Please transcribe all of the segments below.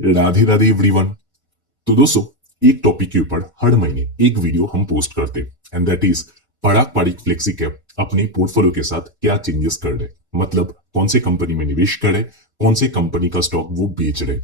Radhe Radhe everyone. तो दोस्तों, एक टॉपिक के ऊपर हर महीने एक वीडियो हम पोस्ट करते हैं and that is Parag Parikh flexi cap अपने पोर्टफोलियो के साथ क्या चेंजेस कर रहे, मतलब कौन से कंपनी में निवेश कर रहे, कौन से कंपनी का स्टॉक वो बेच रहे।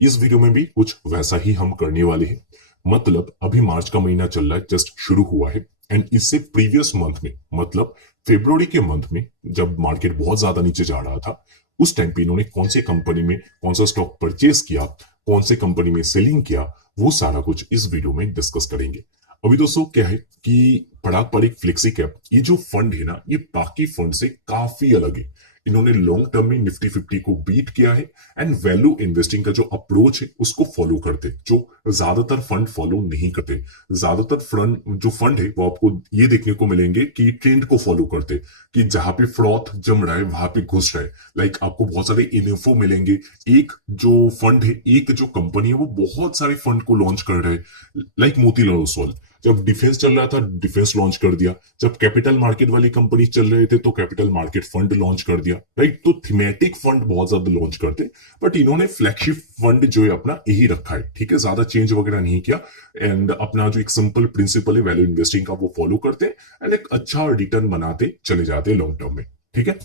इस वीडियो में भी कुछ वैसा ही हम करने वाले हैं। मतलब अभी मार्च का महीना चल रहा है, जस्ट शुरू हुआ है एंड इससे प्रीवियस मंथ में, मतलब फेब्रुवरी के मंथ में जब मार्केट बहुत ज्यादा नीचे जा रहा था, उस टाइम पे इन्होंने कौन से कंपनी में कौन सा स्टॉक परचेज किया, कौन से कंपनी में सेलिंग किया, वो सारा कुछ इस वीडियो में डिस्कस करेंगे। अभी दोस्तों क्या है कि पड़ाक पड़िक फ्लेक्सी कैप ये जो फंड है ना, ये बाकी फंड से काफी अलग है। इन्होंने लॉन्ग टर्म में निफ्टी 50 को बीट किया है एंड वैल्यू इन्वेस्टिंग का जो अप्रोच है उसको फॉलो करते, जो ज्यादातर फंड फॉलो नहीं करते। ज्यादातर फंड जो फंड है वो आपको ये देखने को मिलेंगे कि ट्रेंड को फॉलो करते, कि जहां पे फ्रॉथ जम रहा है वहां पे घुस रहा है। लाइक आपको बहुत सारे इन्फो मिलेंगे। एक जो फंड है, एक जो कंपनी है, वो बहुत सारे फंड को लॉन्च कर रहे हैं। लाइक मोतीलाल ओसवाल, जब डिफेंस चल रहा था डिफेंस लॉन्च कर दिया, जब कैपिटल मार्केट वाली कंपनी चल रहे थे तो कैपिटल मार्केट फंड लॉन्च कर दिया, राइट। तो थीमेटिक फंड बहुत ज्यादा लॉन्च करते, बट इन्होंने फ्लैगशिप फंड जो है अपना यही रखा है, ठीक है, ज्यादा चेंज वगैरह नहीं किया एंड अपना जो एक सिंपल प्रिंसिपल है वैल्यू इन्वेस्टिंग का वो फॉलो करते एंड एक अच्छा रिटर्न बनाते चले जाते लॉन्ग टर्म में, ठीक है।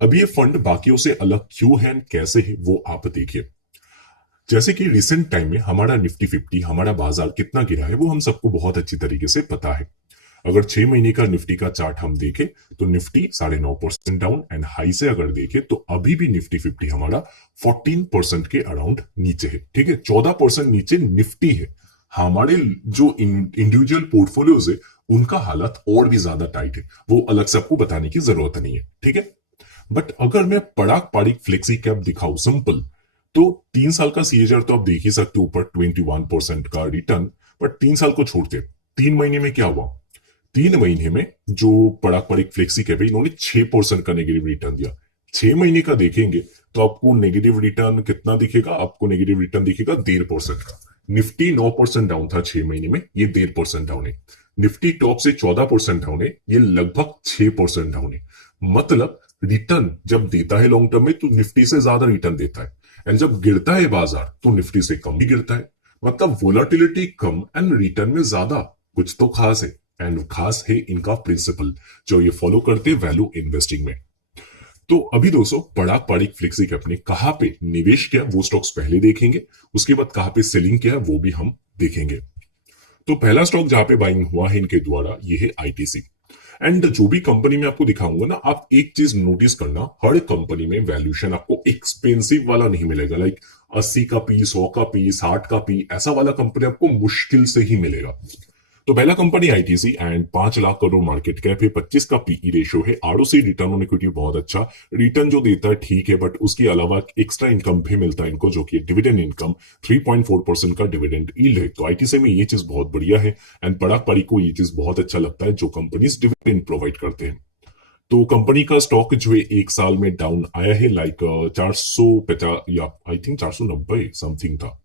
अब ये फंड बाकियों से अलग क्यों है, कैसे है, वो आप देखिए। जैसे कि रिसेंट टाइम में हमारा निफ्टी 50, हमारा बाजार कितना गिरा है वो हम सबको बहुत अच्छी तरीके से पता है। अगर 6 महीने का निफ्टी का चार्ट हम देखें तो निफ्टी 9.5% डाउन एंड हाई से अगर देखें तो अभी भी निफ्टी 50 हमारा 14% के अराउंड नीचे है, ठीक है। 14% नीचे निफ्टी है। हमारे जो इंडिविजुअल पोर्टफोलियोज है उनका हालत और भी ज्यादा टाइट है, वो अलग से आपको बताने की जरूरत नहीं है, ठीक है। बट अगर मैं पड़ाक पाड़िक फ्लेक्सी कैप दिखाऊं सिंपल, तो 3 साल का सीएजआर तो आप देख ही सकते हो, ऊपर 21% का रिटर्न। बट 3 साल को छोड़ते 3 महीने में क्या हुआ। 3 महीने में जो पड़ाक पड़िक फ्लेक्सी कैप है, इन्होंने 6% का नेगेटिव रिटर्न दिया। 6 महीने का देखेंगे तो आपको नेगेटिव रिटर्न कितना दिखेगा, आपको नेगेटिव रिटर्न दिखेगा 1.5% का। निफ्टी 9% डाउन था 6 महीने में, ये 1.5% डाउन है। निफ्टी टॉप से 14% डाउन है, ये लगभग 6% डाउन है। मतलब रिटर्न जब देता है लॉन्ग टर्म में तो निफ्टी से ज्यादा रिटर्न देता है, एंड जब गिरता है बाजार तो निफ्टी से कम ही गिरता है। मतलब वोलाटिलिटी कम एंड रिटर्न में ज्यादा, कुछ तो खास है। एंड खास है इनका प्रिंसिपल जो ये फॉलो करते वैल्यू इन्वेस्टिंग में। तो अभी दोस्तों पड़ाक पाड़िक फ्लेक्सी कैप ने कहां पे निवेश किया वो स्टॉक्स पहले देखेंगे, उसके बाद कहां पे सेलिंग किया वो भी हम देखेंगे। तो पहला स्टॉक जहां पे बाइंग हुआ है इनके द्वारा ये है आईटीसी। एंड जो भी कंपनी में आपको दिखाऊंगा ना, आप एक चीज नोटिस करना, हर कंपनी में वैल्यूएशन आपको एक्सपेंसिव वाला नहीं मिलेगा। लाइक 80 का पी, 100 का पी, 60 का पी, ऐसा वाला कंपनी आपको मुश्किल से ही मिलेगा। तो पहला company ITC and 5 lakh crore market cap है, 25 का पीई रेशियो है, आरओसी रिटर्न ऑन इक्विटी बहुत अच्छा। रिटर्न जो देता है ठीक है, बट उसके अलावा एक्स्ट्रा इनकम भी मिलता है इनको, जो कि डिविडेंड इनकम 3.4% का डिविडेंड यील्ड है। तो आईटीसी में ये चीज बहुत बढ़िया है एंड पड़ाक पाड़ी को ये चीज बहुत अच्छा लगता है जो कंपनीज डिविडेंड प्रोवाइड करते हैं। तो कंपनी का स्टॉक जो है एक साल में डाउन आया है, लाइक 450 या आई थिंक 490 समथिंग था,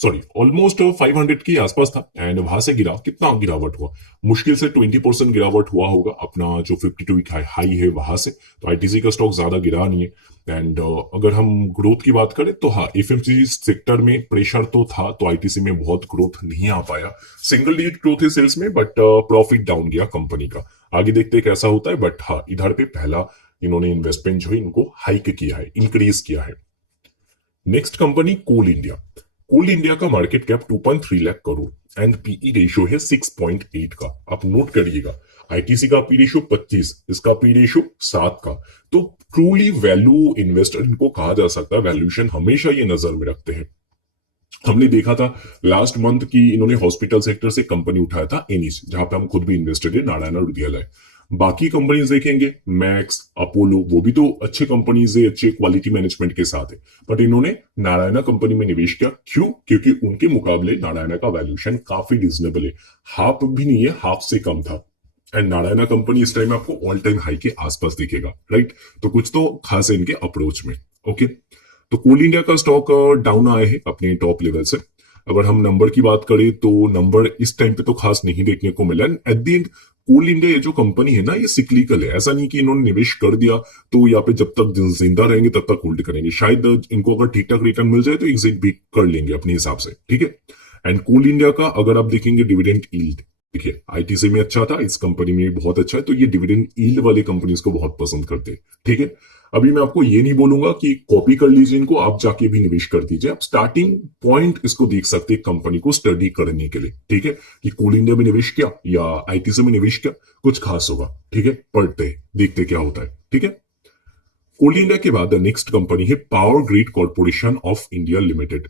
सॉरी ऑलमोस्ट 500 के आसपास था एंड वहां से गिरा, कितना गिरावट हुआ, मुश्किल से 20% गिरावट हुआ होगा अपना जो 52 वीक हाई है वहां से। तो आईटीसी का स्टॉक ज्यादा गिरा नहीं है। एंड अगर हम ग्रोथ की बात करें तो हाँ, एफएमसीजी सेक्टर में प्रेशर तो था, तो आईटीसी में बहुत ग्रोथ नहीं आ पाया। सिंगल डिजिट ग्रोथ है सेल्स में, बट प्रॉफिट डाउन गया कंपनी का। आगे देखते हैं कैसा होता है, बट हाँ इधर पे पहला इन्होंने इन्वेस्टमेंट जो है इनको हाइक किया है, इंक्रीज किया है। Next company Coal India. Coal India का market cap 2.3 lakh crore and PE ratio है 6.8 का। आप नोट करिएगा, आईटीसी का पी रेशियो 25, इसका पी रेशियो 7 का। तो ट्रूली वैल्यू इन्वेस्टर इनको कहा जा सकता है। वैल्यूएशन हमेशा ये नजर में रखते हैं। हमने देखा था लास्ट मंथ की इन्होंने हॉस्पिटल सेक्टर से कंपनी उठाया था एनिस, जहां पे हम खुद भी इन्वेस्टेड है, नारायण विद्यालय। बाकी कंपनीज देखेंगे, मैक्स, अपोलो, वो भी तो अच्छे कंपनीज है, अच्छे क्वालिटी मैनेजमेंट के साथ है, बट इन्होंने नारायणा कंपनी में निवेश किया। क्यों? क्योंकि उनके मुकाबले नारायणा का वैल्यूएशन काफी रिजनेबल है, हाफ भी नहीं है, हाफ से कम था। एंड नारायणा कंपनी इस टाइम आपको ऑल टाइम हाई के आसपास दिखेगा, राइट। तो कुछ तो खास है इनके अप्रोच में, ओके। तो कोल इंडिया का स्टॉक डाउन आया है अपने टॉप लेवल से। अगर हम नंबर की बात करें तो नंबर इस टाइम पे तो खास नहीं देखने को मिला। At the end Coal India ये जो कंपनी है ना, ये सिक्लिकल है। ऐसा नहीं कि इन्होंने निवेश कर दिया तो यहाँ पे जब तक जिंदा रहेंगे तब तक होल्ड करेंगे। शायद इनको अगर ठीक ठाक रिटर्न मिल जाए तो एग्जिट भी कर लेंगे अपने हिसाब से, ठीक है। एंड कोल इंडिया का अगर आप देखेंगे डिविडेंड यील्ड, देखिए आईटीसी में अच्छा था, इस कंपनी में भी बहुत अच्छा है, तो ये डिविडेंड यील्ड वाली कंपनीज को बहुत पसंद करते हैं, ठीक है। अभी मैं आपको ये नहीं बोलूंगा कि कॉपी कर लीजिए इनको, आप जाके भी निवेश कर दीजिए। आप स्टार्टिंग पॉइंट इसको देख सकते हैं कंपनी को स्टडी करने के लिए, ठीक है, कि कोल इंडिया में निवेश किया या आईटीसी में निवेश किया, कुछ खास होगा, ठीक है। पढ़ते देखते क्या होता है, ठीक है। कोल इंडिया के बाद नेक्स्ट कंपनी है power grid corporation of India limited.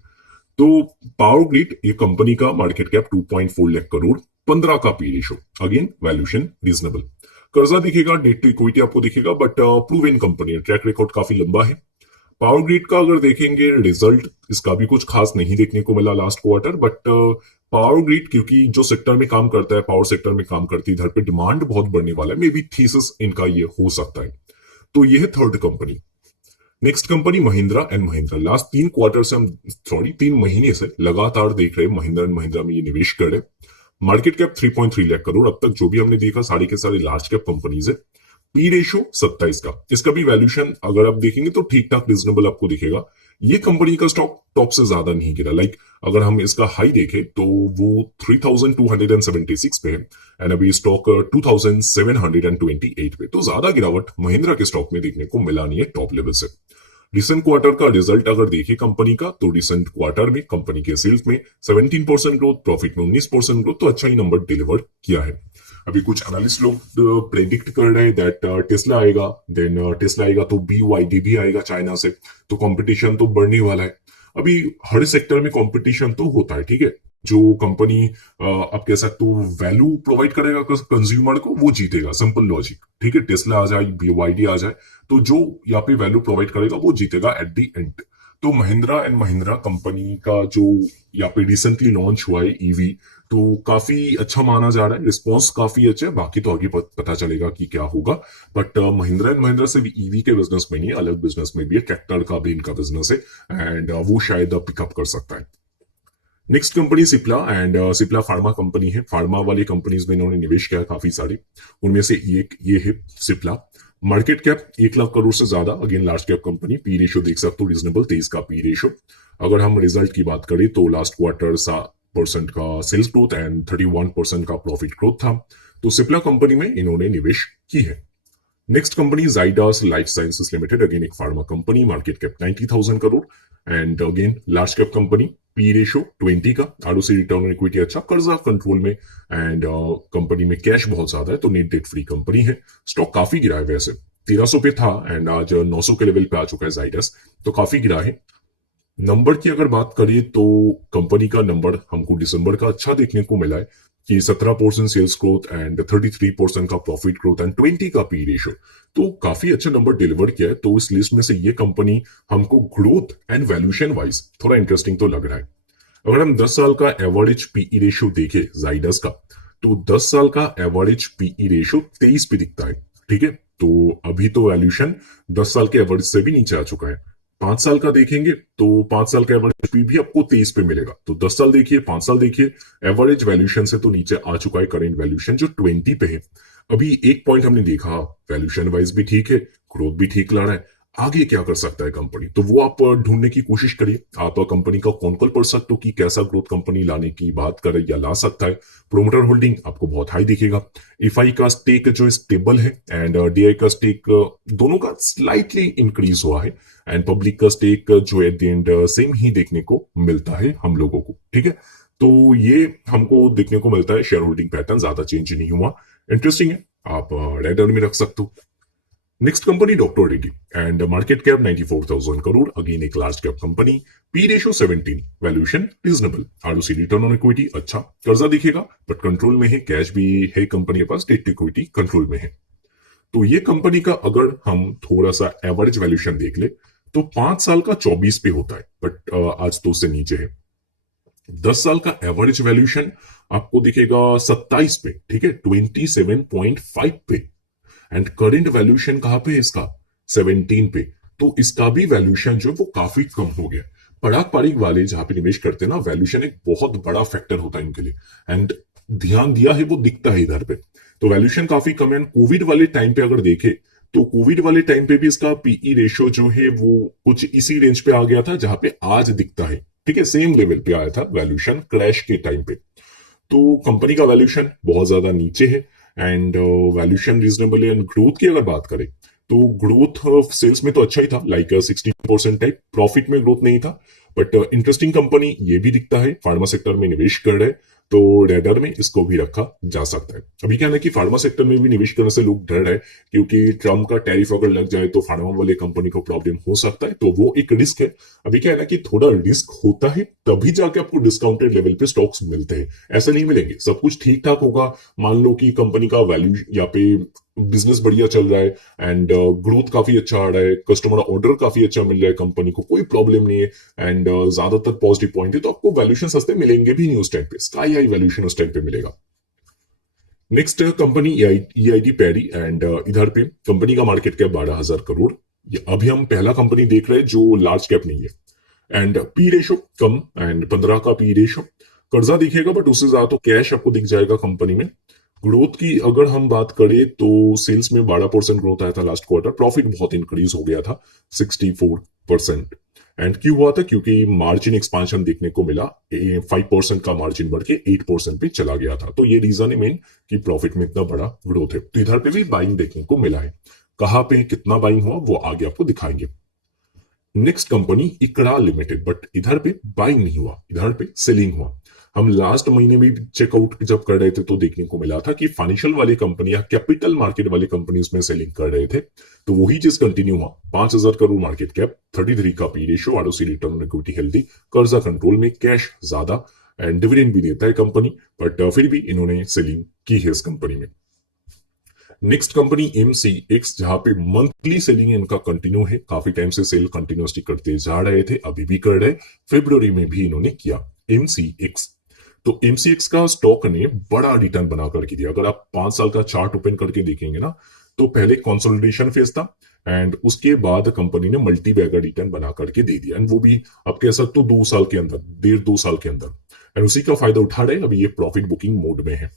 तो पावर ग्रिड ये कंपनी का मार्केट कैप 2.4 लाख करोड़, 15 का P ratio, again valuation reasonable. कर्जा दिखेगा, डेट टू इक्विटी आपको दिखेगा, बट प्रूवन कंपनी है, ट्रैक रिकॉर्ड काफी लंबा है। पावर ग्रिड का अगर देखेंगे रिजल्ट, इसका भी कुछ खास नहीं देखने को मिला last quarter, but power grid क्योंकि जो सेक्टर में काम करता है, पावर सेक्टर में काम करती है, इधर पे डिमांड बहुत बढ़ने वाला है, मे बी थीसिस इनका ये हो सकता है। तो ये है third company. Next company Mahindra and Mahindra. Last 3 quarter से हम, सॉरी 3 महीने से लगातार देख रहे हैं महिंद्रा एंड महिंद्रा में ये निवेश कर रहे। मार्केट कैप 3.3 लाख करोड़, अब तक जो भी हमने देखा सारी के सारी लार्ज कैप कंपनीज है। पी रेशो 27 का, इसका भी वैल्यूएशन अगर आप देखेंगे तो ठीक ठाक रीजनेबल आपको दिखेगा। ये कंपनी का स्टॉक टॉप से ज्यादा नहीं गिरा, लाइक अगर हम इसका हाई देखें तो वो 3276 पे है, एंड अभी स्टॉक 2728 पे, तो ज्यादा गिरावट महिंद्रा के स्टॉक में देखने को मिला नहीं है टॉप लेवल से। रिसेंट क्वार्टर का रिजल्ट अगर देखें कंपनी का, तो रिसेंट क्वार्टर में कंपनी के सेल्स में 17% ग्रोथ, प्रॉफिट में 19% ग्रोथ, तो अच्छा ही नंबर डिलीवर किया है। अभी कुछ एनालिस्ट लोग प्रेडिक्ट कर रहे हैं दैट टेस्ला आएगा, देन टेस्ला आएगा तो BYD भी आएगा चाइना से, तो कंपटीशन तो बढ़ने वाला है। अभी हर सेक्टर में कंपटीशन तो होता है, ठीक है। जो कंपनी आप कह सकते हो वैल्यू प्रोवाइड करेगा कंज्यूमर को, वो जीतेगा, सिंपल लॉजिक, ठीक है। टेस्ला आ जाए, BYD आ जाए, तो जो यहाँ पे वैल्यू प्रोवाइड करेगा वो जीतेगा एट द एंड। तो महिंद्रा एंड महिंद्रा कंपनी का जो यहाँ पे रिसेंटली लॉन्च हुआ है ईवी, तो काफी अच्छा माना जा रहा है, रिस्पॉन्स काफी अच्छा है। बाकी तो आगे पता चलेगा कि क्या होगा, बट महिंद्रा एंड महिंद्रा से भी ईवी के बिजनेस में नहीं, अलग बिजनेस में भी है, ट्रैक्टर का भी इनका बिजनेस है, एंड वो शायद पिकअप कर सकता है। Next company Cipla, and Cipla pharma company है। फार्मा वाली कंपनीज में इन्होंने निवेश किया काफी सारी, उनमें से एक ये है सिप्ला। मार्केट कैप 1 लाख करोड़ से ज्यादा, again large cap company. P ratio देख सकते हो रीजनेबल, 23 का पी रेशो। अगर हम रिजल्ट की बात करें तो लास्ट क्वार्टर 7% का सेल्स ग्रोथ एंड 31% का प्रॉफिट ग्रोथ था। तो सिप्ला कंपनी में इन्होंने निवेश की है। Next company Zydus Life Sciences Limited, again एक pharma company, market cap 90,000 crore, and again large cap company. P ratio 20 का, आरओसी रिटर्न ऑन इक्विटी अच्छा, कर्जा कंट्रोल में, एंड कंपनी में कैश बहुत ज्यादा है, तो नेट डेट फ्री कंपनी है। स्टॉक काफी गिरा है वैसे, 1300 पे था एंड आज 900 के लेवल पे आ चुका है जाइडस, तो काफी गिरा है। नंबर की अगर बात करें तो कंपनी का नंबर हमको दिसंबर का अच्छा देखने को मिला है कि 17% सेल्स ग्रोथ एंड 33% का प्रॉफिट ग्रोथ एंड 20 का पी रेशो, तो काफी अच्छा नंबर डिलीवर किया है। तो इस लिस्ट में से ये कंपनी हमको ग्रोथ एंड वैल्यूएशन वाइज थोड़ा इंटरेस्टिंग तो लग रहा है। अगर हम 10 साल का एवरेज पीई रेशियो देखें जाइडस का, तो 10 साल का एवरेज पीई रेशियो 23 पे दिखता है, ठीक है। तो अभी तो वैल्यूएशन 10 साल के एवरेज से भी नीचे आ चुका है। 5 साल का देखेंगे तो 5 साल का एवरेज पी भी आपको 23 पे मिलेगा। तो 10 साल देखिए, 5 साल देखिए, एवरेज वैल्यूएशन से तो नीचे आ चुका है करेंट वैल्यूएशन जो 20 पे है। अभी एक पॉइंट हमने देखा, वैल्यूएशन वाइज भी ठीक है, ग्रोथ भी ठीक ला रहा है, आगे क्या कर सकता है कंपनी, तो वो आप ढूंढने की कोशिश करिए। आप कंपनी का कौन कॉल पढ़ सकते हो कि कैसा ग्रोथ कंपनी लाने की बात करे या ला सकता है। प्रोमोटर होल्डिंग आपको बहुत हाई दिखेगा। एफआई का स्टेक जो स्टेबल है, एंड डीआई का स्टेक दोनों का स्लाइटली इंक्रीज हुआ है, एंड पब्लिक का स्टेक जो एट द एंड सेम ही देखने को मिलता है हम लोगों को, ठीक है। तो ये हमको देखने को मिलता है, शेयर होल्डिंग पैटर्न ज्यादा चेंज नहीं हुआ, इंटरेस्टिंग है, आप रेडर में रख सकते हो। Next company doctor Reddy, and market cap 94,000 crore, again एक large cap company. P ratio 17, valuation reasonable, ROC return on equity अच्छा, कर्जा दिखेगा बट कंट्रोल में है, कैश भी है कंपनी के पास, डेट इक्विटी कंट्रोल में है। तो ये कंपनी का अगर हम थोड़ा सा एवरेज वैल्यूएशन देख ले तो 5 साल का 24 पे होता है, बट आज तो उससे नीचे है। 10 साल का एवरेज वैल्यूएशन आपको दिखेगा 27 पे, ठीक है, 27.5 पे, एंड करेंट वैल्यूएशन कहां पे है इसका, 17 पे। तो इसका भी वैल्यूएशन जो है वो काफी कम हो गया। पराग पारिक वाले जहां पे निवेश करते हैं ना, वैल्यूएशन एक बहुत बड़ा फैक्टर होता है इनके लिए, एंड ध्यान दिया है वो दिखता है इधर पे। तो वैल्यूएशन काफी कम है। कोविड वाले टाइम पे अगर देखे तो कोविड वाले टाइम पे भी इसका पीई रेशियो जो है वो कुछ इसी रेंज पे आ गया था जहां पे आज दिखता है। ठीक है, सेम लेवल पे आया था वैल्यूएशन क्रैश के टाइम पे। तो कंपनी का वैल्यूएशन बहुत ज्यादा नीचे है एंड वैल्यूएशन रीजनेबल है। एंड ग्रोथ की अगर बात करें तो ग्रोथ सेल्स में तो अच्छा ही था, लाइक 16% टाइप। प्रॉफिट में ग्रोथ नहीं था, बट इंटरेस्टिंग कंपनी ये भी दिखता है, फार्मा सेक्टर में निवेश कर रहे हैं, तो रेडर में इसको भी रखा जा सकता है। अभी क्या है ना कि फार्मा सेक्टर में भी निवेश करने से लोग डर रहे हैं, क्योंकि ट्रम्प का टैरिफ अगर लग जाए तो फार्मा वाले कंपनी को प्रॉब्लम हो सकता है, तो वो एक रिस्क है। अभी क्या है ना कि थोड़ा रिस्क होता है तभी जाके आपको डिस्काउंटेड लेवल पे स्टॉक्स मिलते हैं, ऐसे नहीं मिलेंगे। सब कुछ ठीक ठाक होगा, मान लो कि कंपनी का वैल्यू यहाँ पे बिजनेस बढ़िया चल रहा है एंड ग्रोथ काफी अच्छा आ रहा है, कस्टमर ऑर्डर काफी अच्छा मिल रहा है, कंपनी को कोई प्रॉब्लम नहीं है एंड ज्यादातर पॉजिटिव पॉइंट है, तो आपको वैल्यूएशन सस्ते मिलेंगे भी नहीं उस टाइम पे, स्काई हाई वैल्यूएशन उस टाइम पे मिलेगा। Next company EID Parry and इधर पे कंपनी का मार्केट कैप 12,000 करोड़। अभी हम पहला कंपनी देख रहे हैं जो लार्ज कैप नहीं है and P ratio come and 15 का पी रेशो। कर्जा दिखेगा बट उससे ज्यादा तो कैश आपको दिख जाएगा कंपनी में। ग्रोथ की अगर हम बात करें तो सेल्स में 12% ग्रोथ आया था लास्ट क्वार्टर, प्रॉफिट बहुत इंक्रीज हो गया था 64%। एंड क्यों हुआ था? क्योंकि मार्जिन एक्सपांशन देखने को मिला, 5% का मार्जिन बढ़ के 8% पे चला गया था, तो ये रीजन है मेन कि प्रॉफिट में इतना बड़ा ग्रोथ है। तो इधर पे भी बाइंग देखने को मिला है, कहां पे कितना बाइंग हुआ वो आगे आपको दिखाएंगे। नेक्स्ट कंपनी इकड़ा लिमिटेड, बट इधर पे बाइंग नहीं हुआ, इधर पे सेलिंग हुआ। हम लास्ट महीने में चेकआउट जब कर रहे थे तो देखने को मिला था कि फाइनेंशियल वाली कंपनी या कैपिटल मार्केट वाली कंपनी उसमें सेलिंग कर रहे थे, तो वही चीज कंटिन्यू हुआ। 5,000 करोड़ मार्केट कैप, 33 का P ratio, ROC return on equity healthy, कर्जा कंट्रोल में, कैश ज्यादा एंड डिविडेंड भी देता है कंपनी, बट फिर भी इन्होंने सेलिंग की है इस कंपनी में। नेक्स्ट कंपनी एमसीएक्स, जहां पे मंथली सेलिंग इनका कंटिन्यू है, काफी टाइम से सेल कंटिन्यूसली करते जा रहे थे, अभी भी कर रहे, फरवरी में भी इन्होंने किया एमसीएक्स। तो एमसीएक्स का स्टॉक ने बड़ा रिटर्न बना करके दिया। अगर आप 5 साल का चार्ट ओपन करके देखेंगे ना, तो पहले कंसोलिडेशन फेज था एंड उसके बाद कंपनी ने मल्टी बैगर रिटर्न बना करके दे दिया, एंड वो भी आप कह सकते हो 2 साल के अंदर, 1.5-2 साल के अंदर, एंड उसी का फायदा उठा रहे। अभी ये प्रॉफिट बुकिंग मोड में है।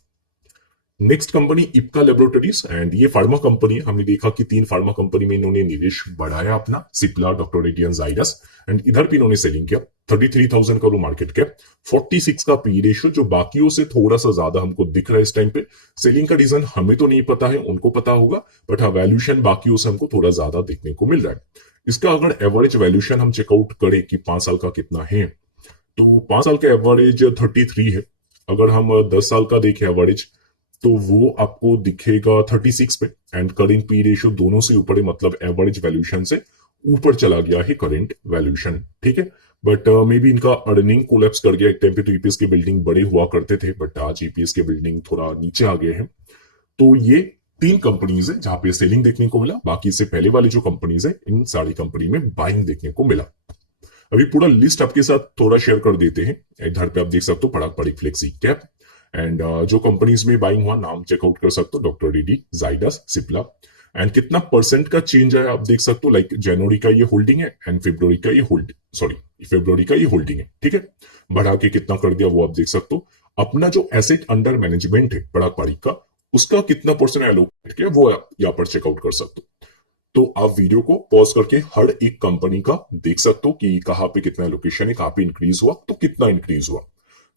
Next company Ipca laboratories and ये फार्मा कंपनी है। हमने देखा कि 3 फार्मा कंपनी में इन्होंने निवेश बढ़ाया अपना, सिप्ला, डॉक्टर रेड्डी, जाइडस, एंड इधर भी इन्होंने सेलिंग किया। 33,000 करोड़ मार्केट कैप, 46 का पी रेशियो, जो बाकियों से थोड़ा सा ज्यादा हमको दिख रहा है इस टाइम पे। सेलिंग का रीजन हमें तो नहीं पता है, उनको पता होगा, बट हाँ वैल्यूएशन बाकियों से हमको थोड़ा ज्यादा देखने को मिल रहा है। इसका अगर एवरेज वैल्यूएशन हम चेकआउट करें कि 5 साल का कितना है, तो 5 साल का एवरेज 33 है। अगर हम 10 साल का देखें एवरेज, तो वो आपको दिखेगा 36 पे एंड करेंट पी रेशियो दोनों से ऊपर है, मतलब एवरेज वैल्यूएशन से ऊपर चला गया है करेंट वैल्यूएशन। ठीक है, बट मे बी इनका अर्निंग कोलैप्स कर गया। एक टाइम पे तो ईपीएस के बिल्डिंग बड़े हुआ करते थे, बट आज ईपीएस के बिल्डिंग थोड़ा नीचे आ गए हैं। तो ये 3 कंपनीज है जहां पे सेलिंग देखने को मिला, बाकी से पहले वाली जो कंपनीज है इन सारी कंपनी में बाइंग देखने को मिला। अभी पूरा लिस्ट आपके साथ थोड़ा शेयर कर देते हैं। इधर पे आप देख सकते हो पड़ाक पड़िक फ्लेक्सी कैप एंड जो कंपनीज में बाइंग हुआ नाम चेकआउट कर सकते हो, डॉक्टर रेड्डी, जाइडस, सिप्ला, एंड कितना परसेंट का चेंज आया आप देख सकते हो। लाइक जनवरी का ये होल्डिंग है एंड फेब्रुवरी का ये फेब्रुवरी का ये होल्डिंग है। ठीक है, बढ़ा के कितना कर दिया वो आप देख सकते हो। अपना जो एसेट अंडर मैनेजमेंट है पड़ाक पड़िक का, उसका कितना परसेंट एलोकेट किया वो आप यहाँ पर चेकआउट कर सकते हो। तो आप वीडियो को पॉज करके हर एक कंपनी का देख सकते हो कि कहां पे कितना लोकेशन है, कहां पे इंक्रीज हुआ, तो कितना इंक्रीज हुआ।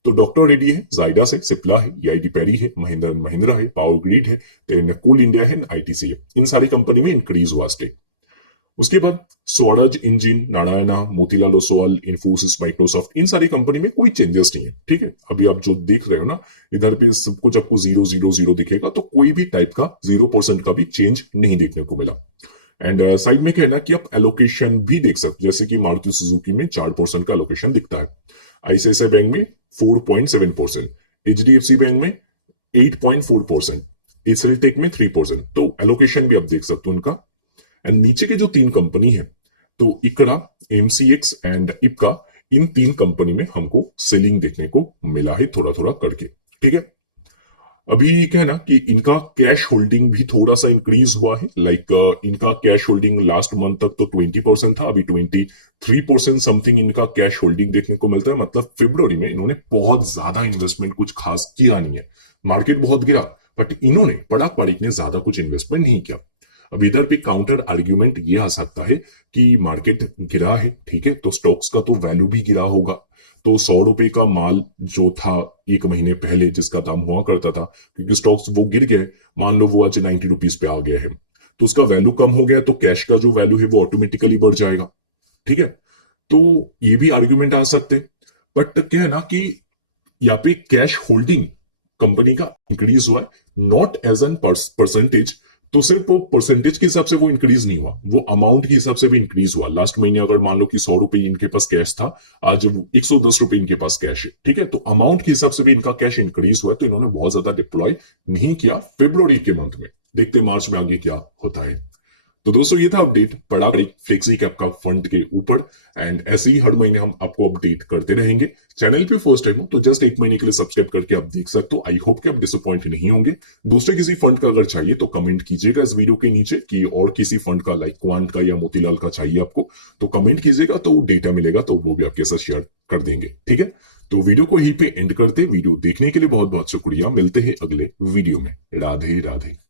तो डॉक्टर रेड्डी है, जाइडस है, सिप्ला है, ईआईडी पैरी है, महिंद्रा एंड महिंद्रा है, पावर ग्रिड है, देन कोल इंडिया है, आईटीसी है, इन सारी कंपनी में इंक्रीज हुआ स्टेक। उसके बाद स्वराज, इंजिन, नारायणा, मोतीलाल ओसवाल, इन्फोसिस, माइक्रोसॉफ्ट, इन सारी कंपनी में कोई चेंजेस नहीं है। ठीक है, अभी आप जो देख रहे हो ना, इधर पे सब कुछ आपको 000 दिखेगा, तो कोई भी टाइप का 0% का भी चेंज नहीं देखने को मिला। एंड साइड में कहना कि आप एलोकेशन भी देख सकते हो, जैसे कि मारुति सुजुकी में 4% का एलोकेशन दिखता है, आईसीआईसीआई बैंक में 4.7%, एचडीएफसी बैंक में 8.4%, एसएलटेक में 3%। तो एलोकेशन भी आप देख सकते हो उनका। एंड नीचे के जो 3 कंपनी है, तो इकड़ा, एमसीएक्स एंड इप्का, इन 3 कंपनी में हमको सेलिंग देखने को मिला है थोड़ा थोड़ा करके। ठीक है, अभी क्या है ना कि इनका कैश होल्डिंग भी थोड़ा सा इंक्रीज हुआ है। लाइक इनका कैश होल्डिंग लास्ट मंथ तक तो 20% था, अभी 23% समथिंग इनका कैश होल्डिंग देखने को मिलता है। मतलब फरवरी में इन्होंने बहुत ज्यादा इन्वेस्टमेंट कुछ खास किया नहीं है, मार्केट बहुत गिरा, बट इन्होंने पराग पारीक ने ज्यादा कुछ इन्वेस्टमेंट नहीं किया। अब इधर पे काउंटर आर्ग्यूमेंट ये आ सकता है कि मार्केट गिरा है, ठीक है, तो स्टॉक्स का तो वैल्यू भी गिरा होगा। तो 100 रुपए का माल जो था एक महीने पहले जिसका दाम हुआ करता था, क्योंकि स्टॉक्स वो गिर गए, मान लो वो आज 90 रुपीज पे आ गया है, तो उसका वैल्यू कम हो गया, तो कैश का जो वैल्यू है वो ऑटोमेटिकली बढ़ जाएगा, ठीक है। तो ये भी आर्ग्यूमेंट आ सकते हैं। बट क्या है ना कि यहाँ पे कैश होल्डिंग कंपनी का इंक्रीज हुआ है, नॉट एज एन परसेंटेज। तो सिर्फ वो परसेंटेज के हिसाब से वो इंक्रीज नहीं हुआ, वो अमाउंट के हिसाब से भी इंक्रीज हुआ। लास्ट महीने अगर मान लो कि 100 रुपए इनके पास कैश था, आज 110 रुपए इनके पास कैश है, ठीक है, तो अमाउंट के हिसाब से भी इनका कैश इंक्रीज हुआ है। तो इन्होंने बहुत ज्यादा डिप्लॉय नहीं किया फरवरी के मंथ में। देखते मार्च में आगे क्या होता है। तो दोस्तों ये था अपडेट बड़ा फ्लेक्सी कैप का फंड के ऊपर। एंड ऐसे ही हर महीने हम आपको अपडेट करते रहेंगे। चैनल पे फर्स्ट टाइम हो तो जस्ट एक महीने के लिए सब्सक्राइब करके आप देख सकते हो। आई होप कि आप डिसअपॉइंट नहीं होंगे। दूसरे किसी फंड का अगर चाहिए तो कमेंट कीजिएगा इस वीडियो के नीचे कि और किसी फंड का लाइक क्वांट का या मोतीलाल का चाहिए आपको, तो कमेंट कीजिएगा, तो डेटा मिलेगा तो वो भी आपके साथ शेयर कर देंगे, ठीक है। तो वीडियो को यहीं पे एंड करते, वीडियो देखने के लिए बहुत बहुत शुक्रिया। मिलते हैं अगले वीडियो में। राधे राधे।